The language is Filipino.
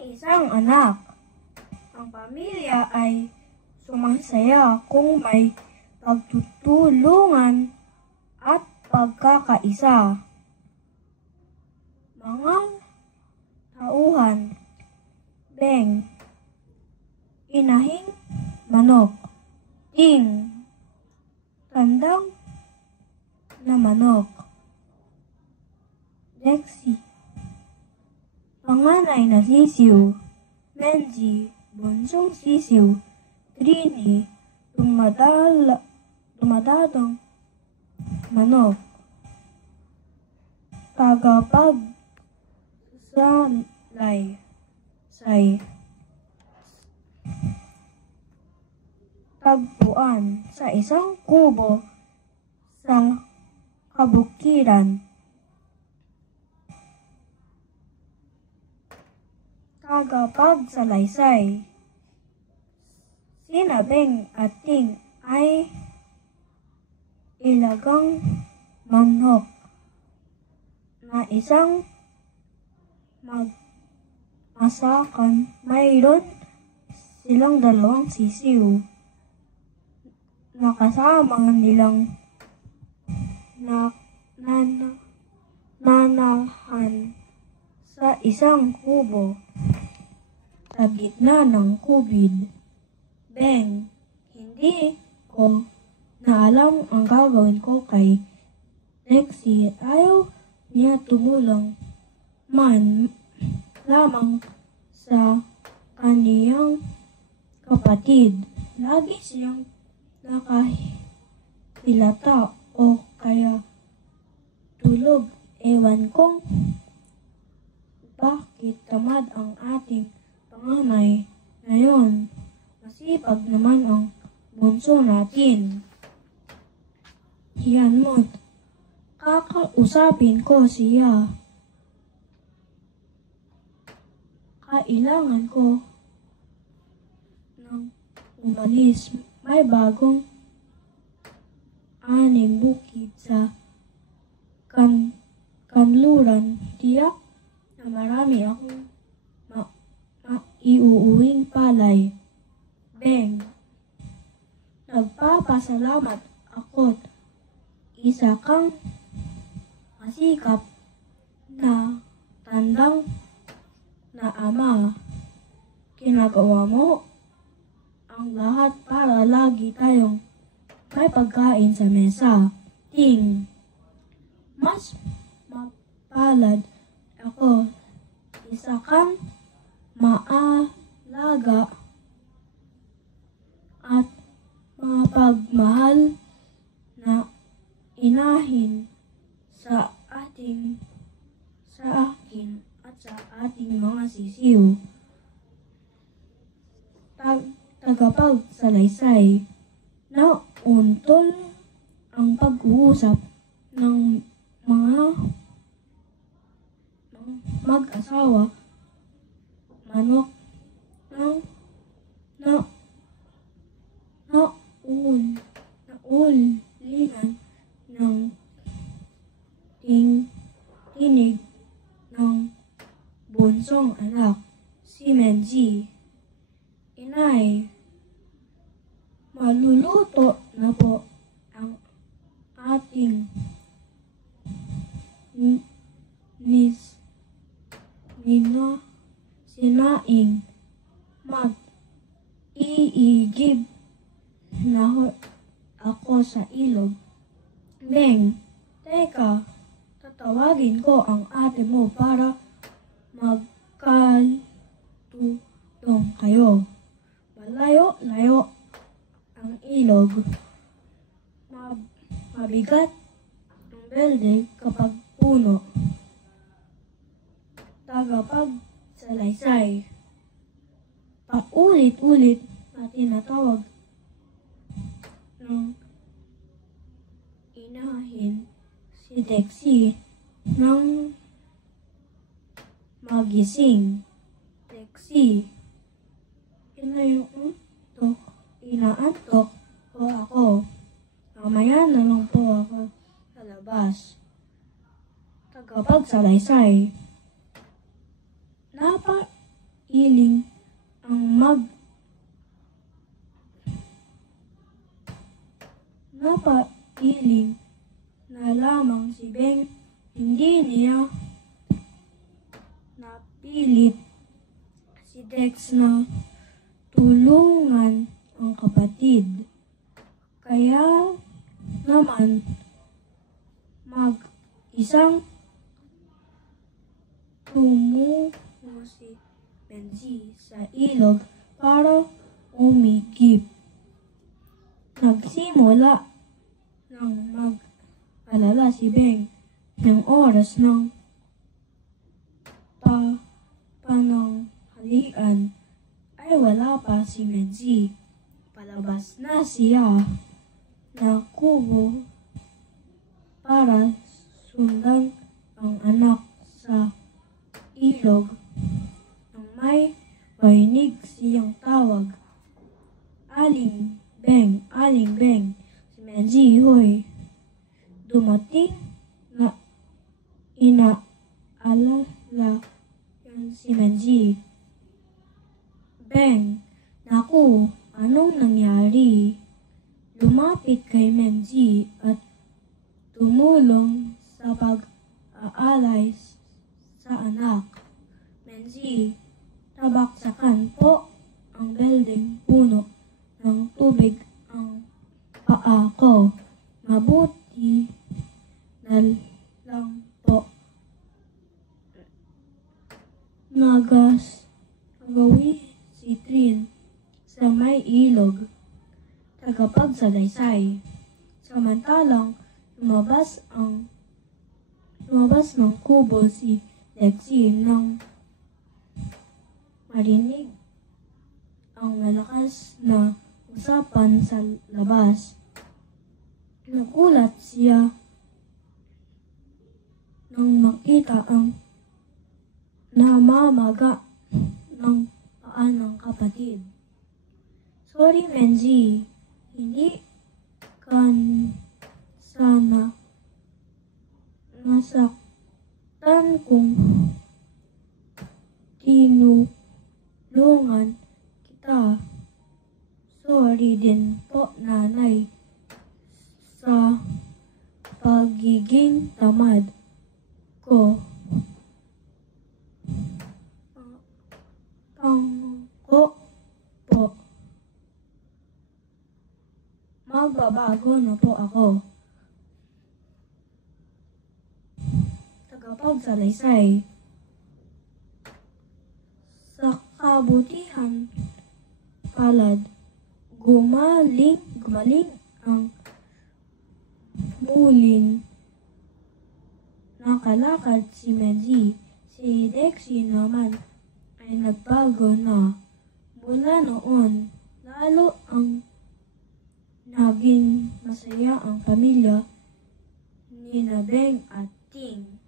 May isang anak. Ang pamilya ay sumasaya kung may pagtutulungan at pagkakaisa. Mga tauhan, beng, inahing manok, ting, tandang na manok, Lexi, panganay na sisiw, Menji, bunsong sisiw, Trini, dumadadong manok, tagapagsalay, tagpuan sa isang kubo sa kabukiran. Tagapagsalaysay. Sinabing ating ay ilagang manok na isang mag-asakan. Mayroon silang dalawang sisiw na kasama nilang nanahan sa isang kubo sa gitna ng kubid. Beng, hindi ko na alam ang gagawin ko kay Lexi. Ayaw niya tumulong man lamang sa kaniyang kapatid. Lagi siyang nakahilata o kaya tulog. Ewan kong bakit tamad ang ating panganay ngayon. Masipag naman ang bunso natin. Yan mo, kakausapin ko siya. Kailangan ko nang umalis. May bagong aning bukid sa kanluran. Tiyak na marami akong iuuwing palay. Beng, nagpapasalamat ako. Isa kang masikap na tandang na ama. Ginagawa mo ang lahat para lagi tayong may pagkain sa mesa. Ting, mas mapalad ako. Isa kang maalaga at mapagmahal na inahin sa akin at sa ating mga sisiw. Tagapagsalaysay. Nauntol ang pag-uusap ng mga mag-asawa. Manok ng naulingan ng tinig ng bunsong anak, si Menji. Inay, maluluto na po ang ating sinaing. Mag-iigib na ako sa ilog. Beng, teka, tatawagin ko ang ate mo para magkatulong kayo. Malayo-layo ang ilog. Mabigat ang belde kapag puno. Tagapagsalaysay. Paulit-ulit na tinatawag ng inahin si Lexi nang magising. Lexi, inaantok po ako. Mamaya na lang po ako sa labas. Tagapagsalaysay. napailing ang napailing na lamang si Beng. Hindi niya napilit si Dex na tulungan ang kapatid. Kaya naman mag-isang tumungo si Benji sa ilog para umigip. Nagsimula ng mag-alala si Beng ng oras ng pananghalian ay wala pa si Benji. Palabas na siya na kubo para sundan ang anak sa ilog nang may marinig siyang tawag. Aling Beng, Aling Beng, si Benji, hoy. Dumating na inaalala yan si Benji. Beng, naku, anong nangyari? Lumapit kay Benji at tumulong sa pag-aalay sa anak. Benji, tabaksakan po ang belding puno ng tubig ang paa ko. Mabuti na lang po. Nagawi si Trin sa may ilog. Tagapagsalaysay. Samantalang lumabas ng kubo si Lexi nang marinig ang malakas na usapan sa labas. Nagulat siya nang makita ang namamaga ng paa ng kapatid. Sorry, Benji. Hindi ka sana nasaktan kung tinulungan kita. Sorry din po, nanay, sa pagiging tamad ko. Pangko po. Magbabago na po ako. Tagapagsalaysay. Sa kabutihan palad, gumaling ang muling nakalakad si Benji. Si Dexy naman ay nagbago na. Mula noon, lalo ang naging masaya ang pamilya ni Beng at Ting.